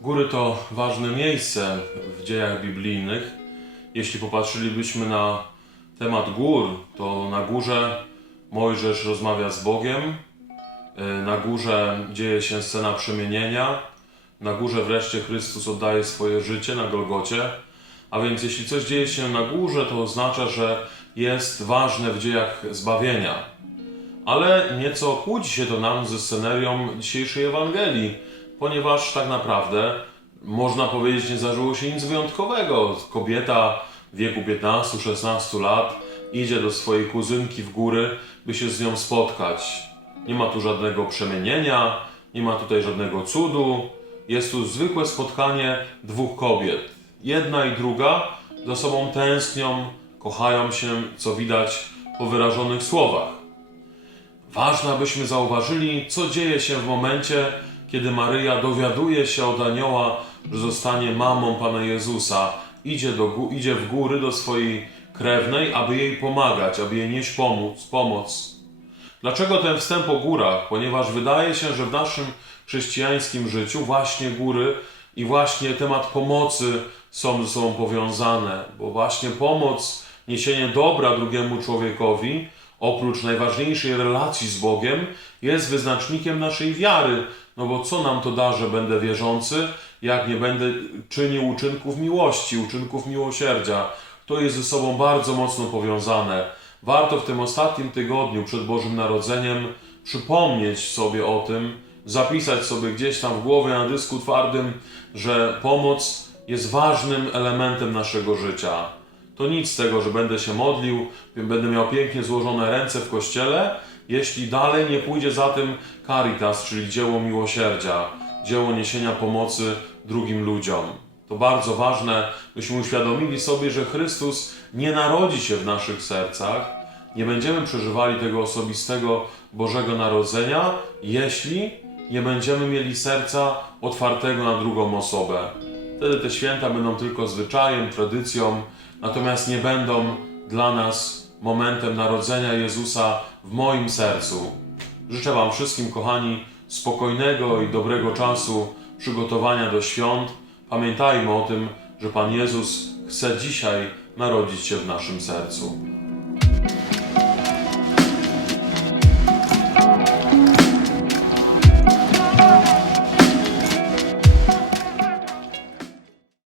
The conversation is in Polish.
Góry to ważne miejsce w dziejach biblijnych. Jeśli popatrzylibyśmy na temat gór, to na górze Mojżesz rozmawia z Bogiem, y, na górze dzieje się scena przemienienia, na górze wreszcie Chrystus oddaje swoje życie na Golgocie. A więc jeśli coś dzieje się na górze, to oznacza, że jest ważne w dziejach zbawienia. Ale nieco kłóci się to nam ze scenerią dzisiejszej Ewangelii, ponieważ tak naprawdę można powiedzieć, nie zdarzyło się nic wyjątkowego. Kobieta w wieku 15-16 lat idzie do swojej kuzynki w góry, by się z nią spotkać. Nie ma tu żadnego przemienienia, nie ma tutaj żadnego cudu. Jest tu zwykłe spotkanie dwóch kobiet. Jedna i druga za sobą tęsknią, kochają się, co widać po wyrażonych słowach. Ważne, abyśmy zauważyli, co dzieje się w momencie, kiedy Maryja dowiaduje się od anioła, że zostanie mamą Pana Jezusa. Idzie, do, idzie w góry do swojej krewnej, aby jej pomagać, aby jej nieść pomóc, pomoc. Dlaczego ten wstęp o górach? Ponieważ wydaje się, że w naszym chrześcijańskim życiu właśnie góry i właśnie temat pomocy są ze sobą powiązane, bo właśnie pomoc, niesienie dobra drugiemu człowiekowi, oprócz najważniejszej relacji z Bogiem, jest wyznacznikiem naszej wiary. No bo co nam to da, że będę wierzący, jak nie będę czynił uczynków miłości, uczynków miłosierdzia? To jest ze sobą bardzo mocno powiązane. Warto w tym ostatnim tygodniu przed Bożym Narodzeniem przypomnieć sobie o tym, zapisać sobie gdzieś tam w głowie na dysku twardym, że pomoc jest ważnym elementem naszego życia. To nic z tego, że będę się modlił, będę miał pięknie złożone ręce w kościele, jeśli dalej nie pójdzie za tym caritas, czyli dzieło miłosierdzia, dzieło niesienia pomocy drugim ludziom. To bardzo ważne, byśmy uświadomili sobie, że Chrystus nie narodzi się w naszych sercach, nie będziemy przeżywali tego osobistego Bożego Narodzenia, jeśli nie będziemy mieli serca otwartego na drugą osobę. Wtedy te święta będą tylko zwyczajem, tradycją, natomiast nie będą dla nas momentem narodzenia Jezusa w moim sercu. Życzę Wam wszystkim, kochani, spokojnego i dobrego czasu przygotowania do świąt. Pamiętajmy o tym, że Pan Jezus chce dzisiaj narodzić się w naszym sercu.